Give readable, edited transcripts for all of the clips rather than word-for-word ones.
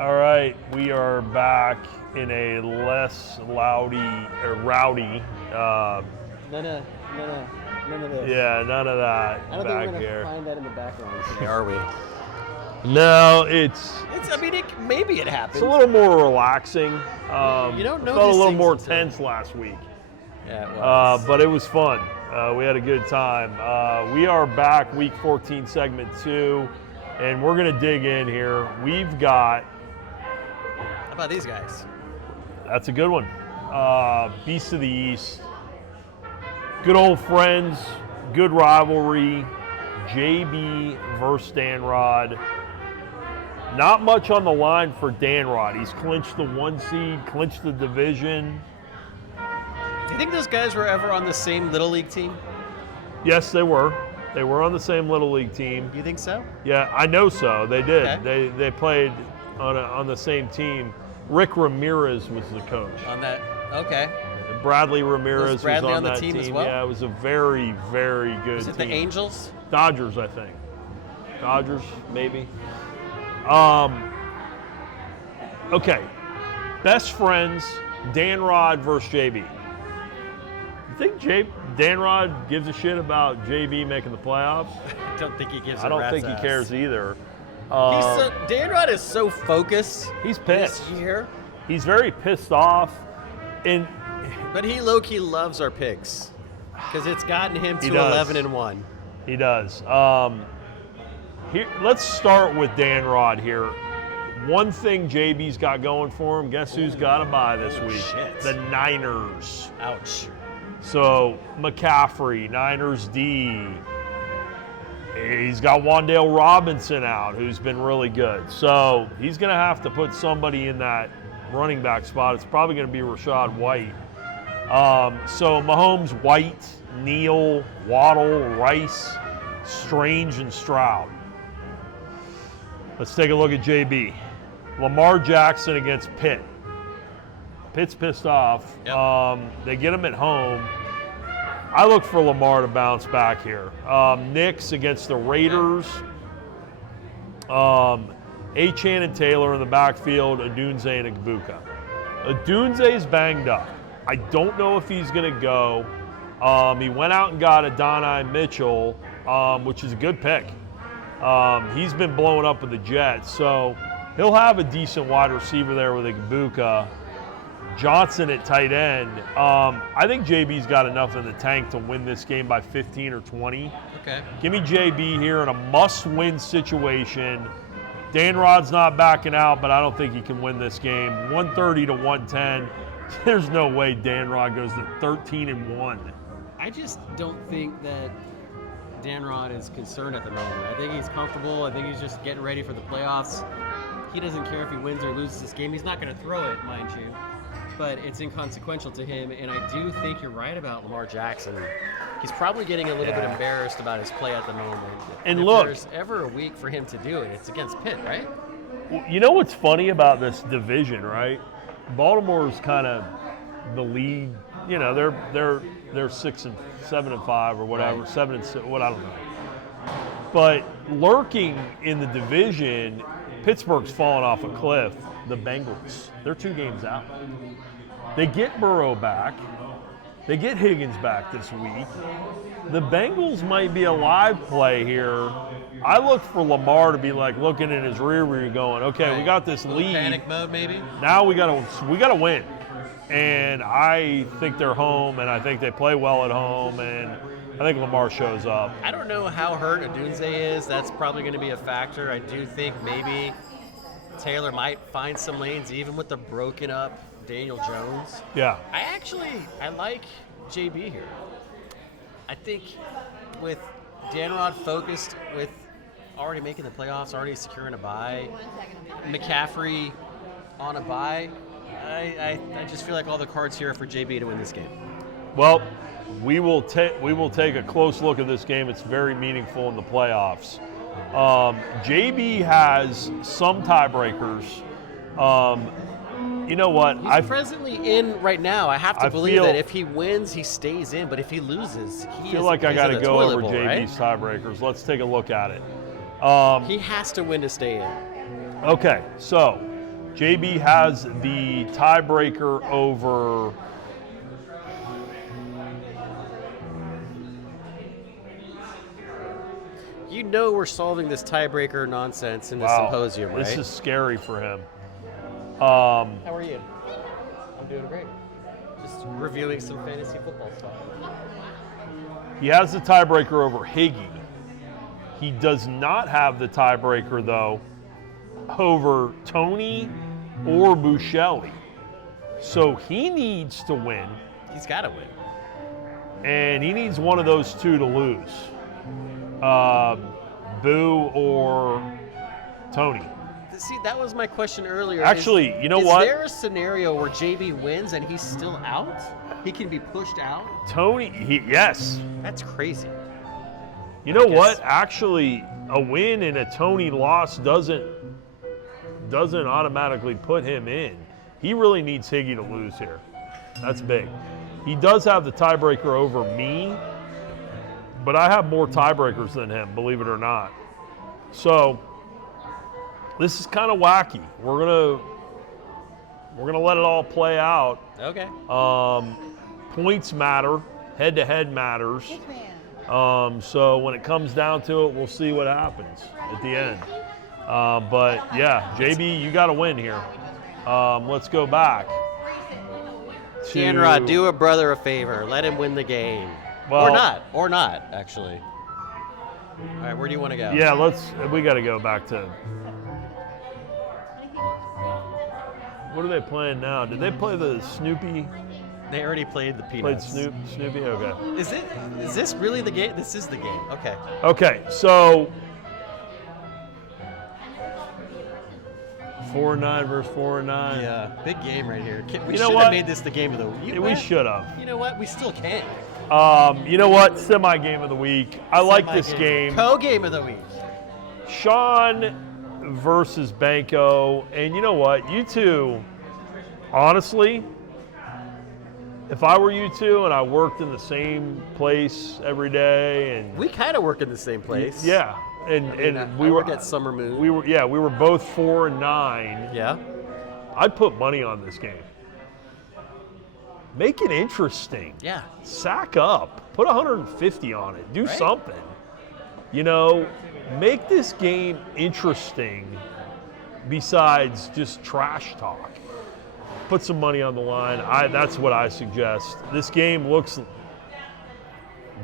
All right, we are back in a less rowdy. None of this. Yeah, none of that I don't think back we're gonna here. find that in the background today, are we? No, it's Maybe it happens. a little more relaxing. You don't know Felt a these little things more until- tense last week, Yeah, it was. but it was fun. We had a good time. We are back, week 14, segment 2, and we're gonna dig in here. We've got. How about these guys? That's a good one. Beast of the East. Good old friends, good rivalry. JB versus Danrod. Not much on the line for Danrod. He's clinched the 1 seed, clinched the division. Do you think those guys were ever on the same Little League team? Yes, they were. They were on the same Little League team. Do you think so? Yeah, I know so. They did. Okay. They played on the same team. Rick Ramirez was the coach. On that? Okay. Bradley Ramirez Was Bradley was on the that team as well? Yeah, it was a very, very good Is it team. the Angels? Dodgers, I think. Dodgers, maybe. Okay. Best friends, Danrod versus JB. You think Danrod gives a shit about JB making the playoffs? I don't think he gives I a don't rat's think he ass. cares either. Danrod is so focused He's pissed. this year, He's very pissed off. And but he low-key loves our picks because it's gotten him to He does. 11-1. he does. Here, let's start with Danrod here. One thing JB's got going for him, guess who's got a bye this week? shit. The Niners. Ouch. So McCaffrey, Niners D. He's got Wan'Dale Robinson out, who's been really good. So he's going to have to put somebody in that running back spot. It's probably going to be Rashad White. So Mahomes, White, Neal, Waddle, Rice, Strange, and Stroud. Let's take a look at JB. Lamar Jackson against Pitt. Pitt's pissed off. Yep. They get him at home. I look for Lamar to bounce back here. Knicks against the Raiders. Achane and Taylor in the backfield. Odunze and Igbuka. Odunze's banged up. I don't know if he's going to go. He went out and got Adonai Mitchell, which is a good pick. He's been blowing up with the Jets, so he'll have a decent wide receiver there with Igbuka. Johnson at tight end. I think JB's got enough in the tank to win this game by 15 or 20. Okay. Give me JB here in a must-win situation. Danrod's not backing out, but I don't think he can win this game. 130 to 110. There's no way Danrod goes to 13-1. I just don't think that Danrod is concerned at the moment. I think he's comfortable. I think he's just getting ready for the playoffs. He doesn't care if he wins or loses this game. He's not going to throw it, mind you. But it's inconsequential to him, and I do think you're right about Lamar Jackson. He's probably getting a little bit embarrassed about his play at the moment. And if look, there's ever a week for him to do it, it's against Pitt, right? You know what's funny about this division, right? Baltimore's kind of the lead. You know, they're 6 and 7 and 5 or whatever, Right. 7 and 6, what I don't know. But lurking in the division, Pittsburgh's fallen off a cliff. The Bengals, they're 2 games out. They get Burrow back. They get Higgins back this week. The Bengals might be a live play here. I look for Lamar to be like looking in his rear view going, okay, we got this lead. Panic mode, maybe? Now we gotta win. And I think they're home, and I think they play well at home, and I think Lamar shows up. I don't know how hurt Odunze is. That's probably going to be a factor. I do think maybe Taylor might find some lanes, even with the broken up Daniel Jones. Yeah. I like JB here. I think with Danrod focused with already making the playoffs, already securing a bye, McCaffrey on a bye, I just feel like all the cards here are for JB to win this game. Well, we will take a close look at this game. It's very meaningful in the playoffs. JB has some tiebreakers. You know what? He's presently in right now. I have to I believe feel- that if he wins, he stays in. But if he loses, he feel like I got to to go over JB's tiebreakers. Let's take a look at it. He has to win to stay in. Okay, so JB has the tiebreaker over You know we're solving this tiebreaker nonsense in the symposium, right? This is scary for him. How are you? I'm doing great. Just reviewing some fantasy football stuff. He has the tiebreaker over Higgy. He does not have the tiebreaker, though, over Tony or Buscelli. So he needs to win, He's got to win. and he needs one of those two to lose. Boo or Tony. See, that was my question earlier. Actually, you know what? Is there a scenario where JB wins and he's still out? He can be pushed out? Tony, yes. That's crazy. You know guess- what? Actually, a win and a Tony loss doesn't automatically put him in. He really needs Higgy to lose here. That's big. He does have the tiebreaker over me, but I have more tiebreakers than him, believe it or not. So this is kind of wacky. We're gonna let it all play out. Okay. Points matter, head-to-head matters. So when it comes down to it, we'll see what happens at the end. But yeah, JB, you got to win here. Let's go back to Danrod, do a brother a favor. Let him win the game. Well- Or not, actually. All right, where do you want to go? Yeah, we got to go back to. What are they playing now? Did they play the Snoopy? They already played the Played Peanuts. Snoopy? Okay. Is this really the game? This is the game. Okay. Okay, so 4-9 versus 4-9. Yeah, big game right here. We You know should what? have made this the game of the week. We should have. You know what? We still can. You know what? Semi-game of the week. I like this game. Co-game of the week. Sean versus Banco. And you know what? You two, honestly, if I were you two and I worked in the same place every day and We kind of work in the same place. yeah, and we were at Summer Moon. we were both 4-9. Yeah. I'd put money on this game. Make it interesting. Yeah. Sack up. Put 150 on it. Do Right. something. You know, make this game interesting besides just trash talk. Put some money on the line. That's what I suggest. This game looks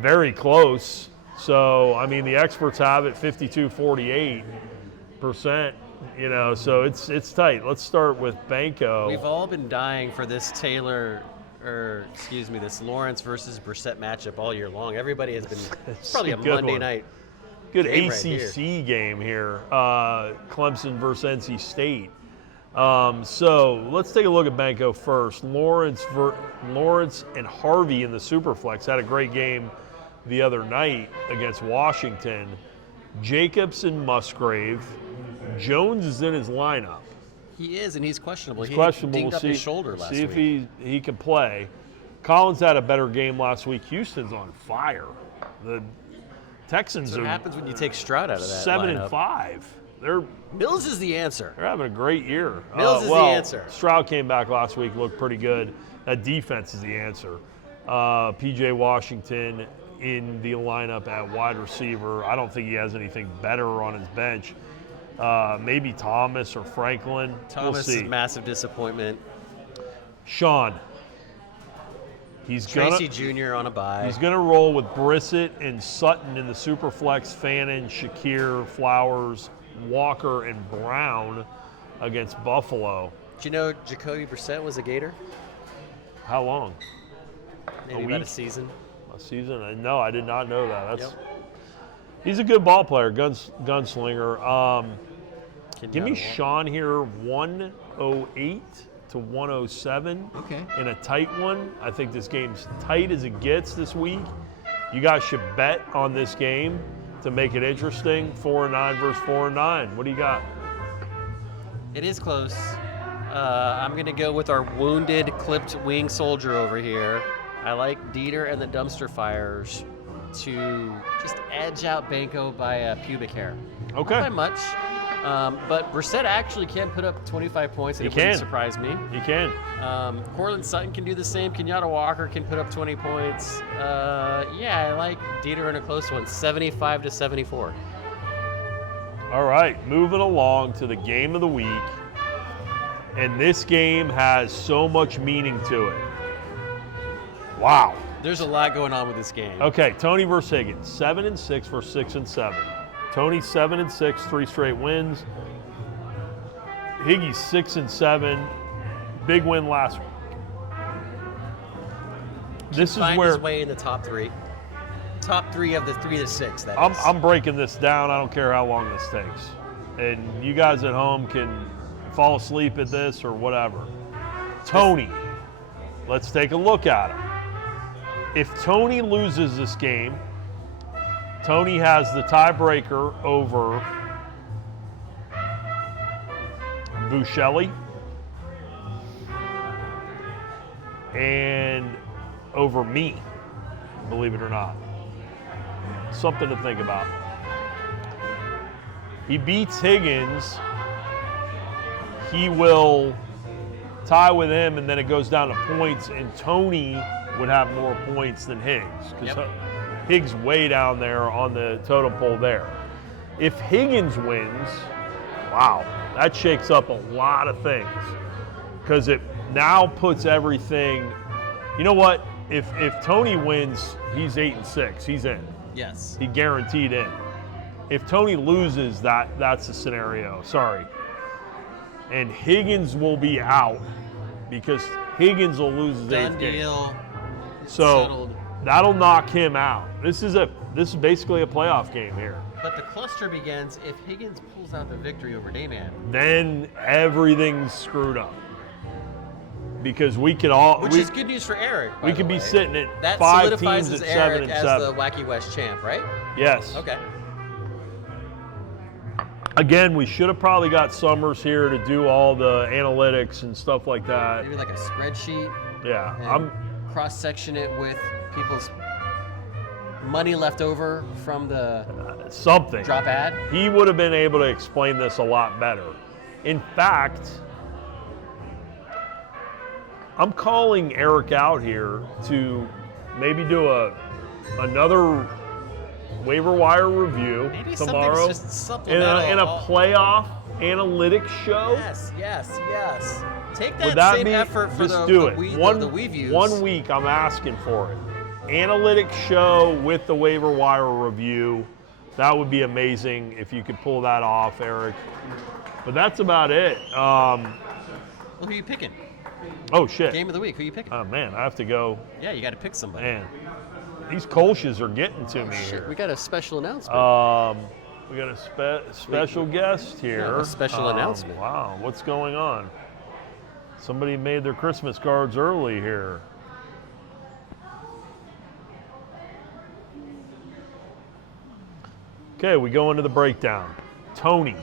very close. So, I mean, the experts have it 52-48%, you know, so it's tight. Let's start with Banco. We've all been dying for this this Lawrence versus Brissett matchup all year long. Everybody has been It's probably a a good Monday one. night. Good game right ACC game here, Clemson versus NC State. So let's take a look at Banco first. Lawrence and Harvey in the Superflex had a great game the other night against Washington. Jacobs and Musgrave. Jones is in his lineup. He is, and he's questionable. He's He questionable. dinged We'll up his shoulder last see if week. he can play. Collins had a better game last week. Houston's on fire. The Texans That's what are happens when you take Stroud out of that 7-5. lineup. They're Mills is the answer. having a great year. Mills is the answer. Stroud came back last week, looked pretty good. That defense is the answer. PJ Washington in the lineup at wide receiver. I don't think he has anything better on his bench. Maybe Thomas or Franklin. Thomas we'll is see. a massive disappointment. Sean. Tracy Jr. on a bye. He's going to roll with Brissett and Sutton in the Superflex, Fannin, Shakir, Flowers, Walker, and Brown against Buffalo. Do you know Jacoby Brissett was a Gator? How long? Maybe A about a week? season. A season? No, I did not know that. Yep. He's a good ball player, gunslinger. Kid Give me down the wall. Sean here, 108 to 107. Okay. In a tight one. I think this game's tight as it gets this week. You guys should bet on this game to make it interesting. 4-9 versus 4-9. What do you got? It is close. I'm going to go with our wounded, clipped wing soldier over here. I like Dieter and the Dumpster Fires to just edge out Banco by pubic hair. Okay. Not by much. But Brissett actually can put up 25 points, and He it wouldn't can. surprise me. He can. Cortland Sutton can do the same. Kenyatta Walker can put up 20 points. I like Dieter in a close one, 75-74. All right, moving along to the game of the week. And this game has so much meaning to it. Wow. There's a lot going on with this game. Okay, Tony versus Higgins, 7-6 for 6-7. Tony 7-6, 3 straight wins. Higgy 6-7, big win last week. This is Find where his way in the top 3. Top 3 of the 3 to 6. That is. I'm breaking this down. I don't care how long this takes. And you guys at home can fall asleep at this or whatever. Tony, let's take a look at him. If Tony loses this game, Tony has the tiebreaker over Buscelli and over me, believe it or not. Something to think about. He beats Higgins, he will tie with him, and then it goes down to points, and Tony would have more points than Higgs, because Higgs way down there on the totem pole there. If Higgins wins, wow, that shakes up a lot of things, because it now puts everything. You know what? If Tony wins, he's 8-6. He's in. Yes. He guaranteed in. If Tony loses, that's the scenario. Sorry. And Higgins will be out because Higgins will lose his Done eighth game. deal. So Settled. that'll knock him out. This is basically a playoff game here. But the cluster begins if Higgins pulls out the victory over Dayman. Then everything's screwed up. Because we could all Which is good news for Eric. by we the could be way. sitting at that 5 solidifies teams as at Eric 7-7. as the Wacky West champ, right? Yes. Okay. Again, we should have probably got Summers here to do all the analytics and stuff like that. Maybe like a spreadsheet. Yeah, And cross-section it with people's money left over from the something. drop ad. He would have been able to explain this a lot better. In fact, I'm calling Eric out here to maybe do another waiver wire review Maybe tomorrow something's just supplemental. in a playoff analytics show. Yes. Take Would that that same be, effort for just the, do the, it. we, one, the we views. 1 week, I'm asking for it. Analytics show with the waiver wire review. That would be amazing if you could pull that off, Eric. But that's about it. Well, who you picking? Oh, shit. Game of the week. Who you picking? Oh, man, I have to go. Yeah, you got to pick somebody. Man, these Kolsch's are getting to me Shit, here. we got a special announcement. We got a special guest here. Yeah, a special announcement. Wow, what's going on? Somebody made their Christmas cards early here. Okay, we go into the breakdown. Tony,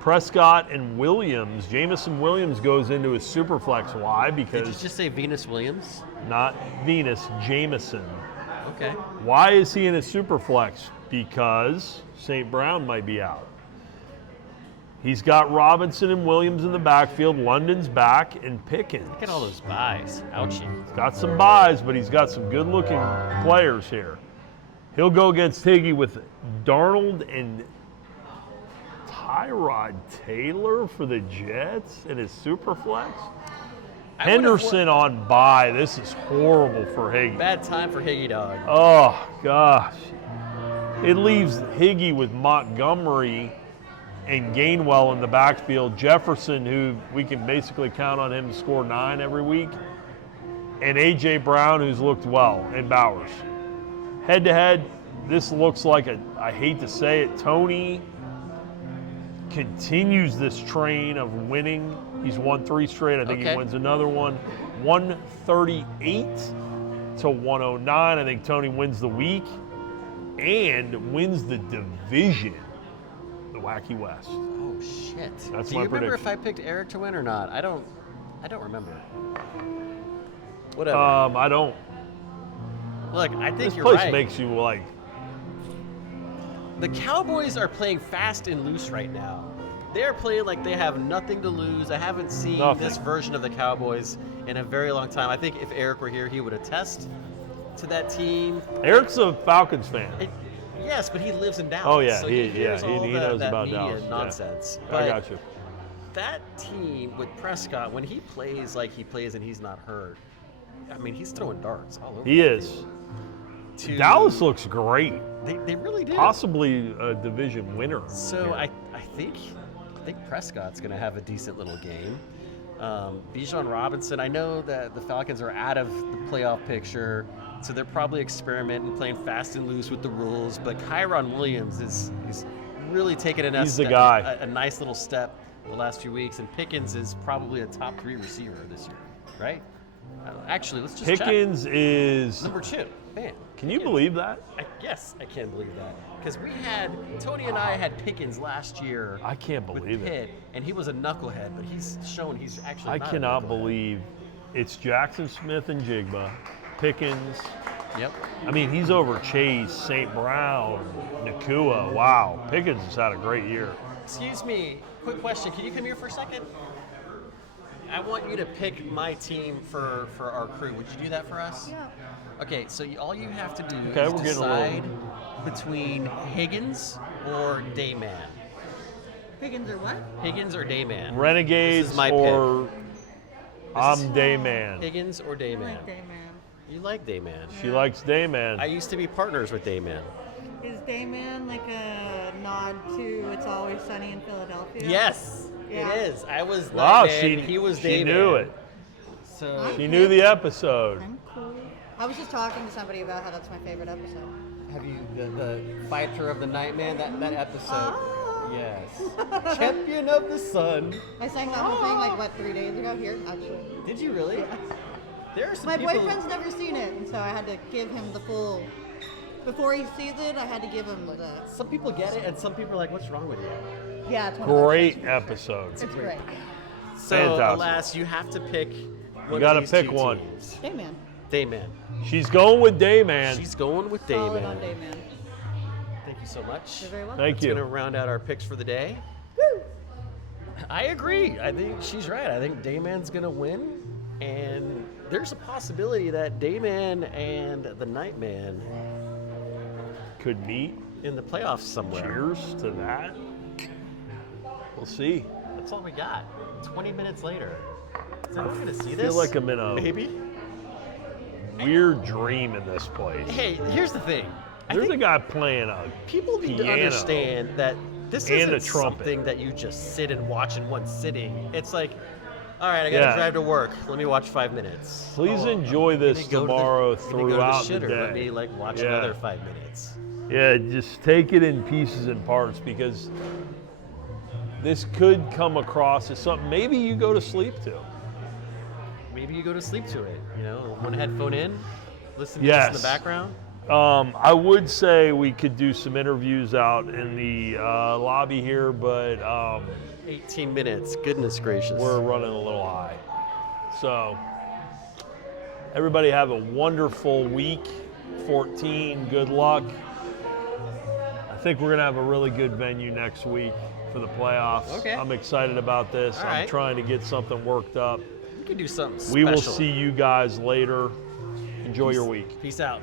Prescott, and Williams. Jamison Williams goes into his Superflex. Why? Did you Because just say Venus Williams? not Venus, Jamison. Okay. Why is he in his Superflex? Because St. Brown might be out. He's got Robinson and Williams in the backfield. London's back, and Pickens. Look at all those buys. Ouchie. He's got some buys, but he's got some good-looking players here. He'll go against Higgy with Darnold and Tyrod Taylor for the Jets in his Superflex. Henderson on bye. This is horrible for Higgy. Bad time for Higgy Dog. Oh, gosh. It leaves Higgy with Montgomery and Gainwell in the backfield. Jefferson, who we can basically count on him to score 9 every week. And A.J. Brown, who's looked well, and Bowers. Head-to-head, this looks like I hate to say it, Tony continues this train of winning. He's won 3 straight. I think he wins another one. 138 to 109. I think Tony wins the week and wins the division, the Wacky West. Oh shit. That's Do my you remember prediction. if I picked Eric to win or not? I don't remember. Whatever. I don't. Look, I think This you're place right. makes you like. The Cowboys are playing fast and loose right now. They're playing like they have nothing to lose. I haven't seen Nothing. this version of the Cowboys in a very long time. I think if Eric were here, he would attest to that team. Eric's a Falcons fan. Yes, but he lives in Dallas. Oh, yeah, so he hears all knows that about media Dallas, yeah. nonsense. I But got you. that team with Prescott, when he plays like he plays and he's not hurt, I mean, he's throwing darts all over. He is. Dallas looks great. They really do. Possibly a division winner. So here. I think Prescott's going to have a decent little game. Bijan Robinson, I know that the Falcons are out of the playoff picture, so they're probably experimenting, playing fast and loose with the rules. But Kyron Williams is really taking He's the guy. a nice little step the last few weeks, and Pickens is probably a top 3 receiver this year, right? Actually, let's just Pickens check. is. Number 2. Man, Can you Pickens. believe that? Yes, I can believe that. Because Tony and I had Pickens last year. I can't with believe it. Pitt, and he was a knucklehead, but he's shown he's actually I not a cannot knucklehead. believe it's Jackson Smith and Jigba, Pickens. Yep. I mean, he's over Chase, St. Brown, Nakua. Wow, Pickens has had a great year. Excuse me, quick question. Can you come here for a second? I want you to pick my team for our crew. Would you do that for us? Yeah. Okay, so all you have to do Okay, is we're getting a little- decide between Higgins or Dayman. Higgins or what? Higgins or Dayman. This Renegades is my or I'm is- Dayman. Higgins or I Dayman. like Dayman. You like Dayman. She likes Dayman. I used to be partners with Dayman. Is Dayman like a nod to It's Always Sunny in Philadelphia? Yes, Yeah. it is. I was Wow, Nightman, he was she Dayman. knew it. So She knew the episode. I'm cool. I was just talking to somebody about how that's my favorite episode. have you the fighter of the Nightman that episode? Ah. Yes. Champion of the Sun. I sang that whole thing like, what, 3 days ago here, actually. Did you really? There are some My people. boyfriend's never seen it, and so I had to give him the full. Before he sees it, I had to give him the. Some people get it, and some people are like, "What's wrong with you?" Yeah, it's one of those Great things. episode. It's great. So, Fantastic. alas, you have to pick. One gotta of these pick two one. Teams. Dayman. Dayman. She's going with Dayman. She's going with Solid on Dayman. Dayman. Thank you so much. You're very welcome. Thank That's going to you. round out our picks for the day. I agree. I think she's right. I think Dayman's going to win. And there's a possibility that Dayman and the Nightman Could meet. in the playoffs somewhere. Cheers to that. We'll see. That's all we got. 20 minutes later. Is anyone going to see I this? feel like I'm in a Maybe. weird dream in this place. Hey, here's the thing. I There's a think guy playing a people need to piano understand that this and isn't a trumpet. something that you just sit and watch in one sitting. It's like, all right, I got to Yeah. drive to work. Let me watch 5 minutes. Please Oh, enjoy I'm this gonna go to the- tomorrow I'm gonna go throughout to the the shitter. Let day. me like watch Yeah. another 5 minutes. Yeah, just take it in pieces and parts because this could come across as something maybe you go to sleep to. Maybe you go to sleep to it. You know, one headphone in, listen to Yes. this in the background. I would say we could do some interviews out in the lobby here, but 18 minutes. Goodness gracious. we're running a little high. So, everybody have a wonderful week. 14, good luck. I think we're going to have a really good venue next week for the playoffs. Okay. I'm excited about this. All I'm right. trying to get something worked up. We can do something special. We will see you guys later. Enjoy your week. Peace out.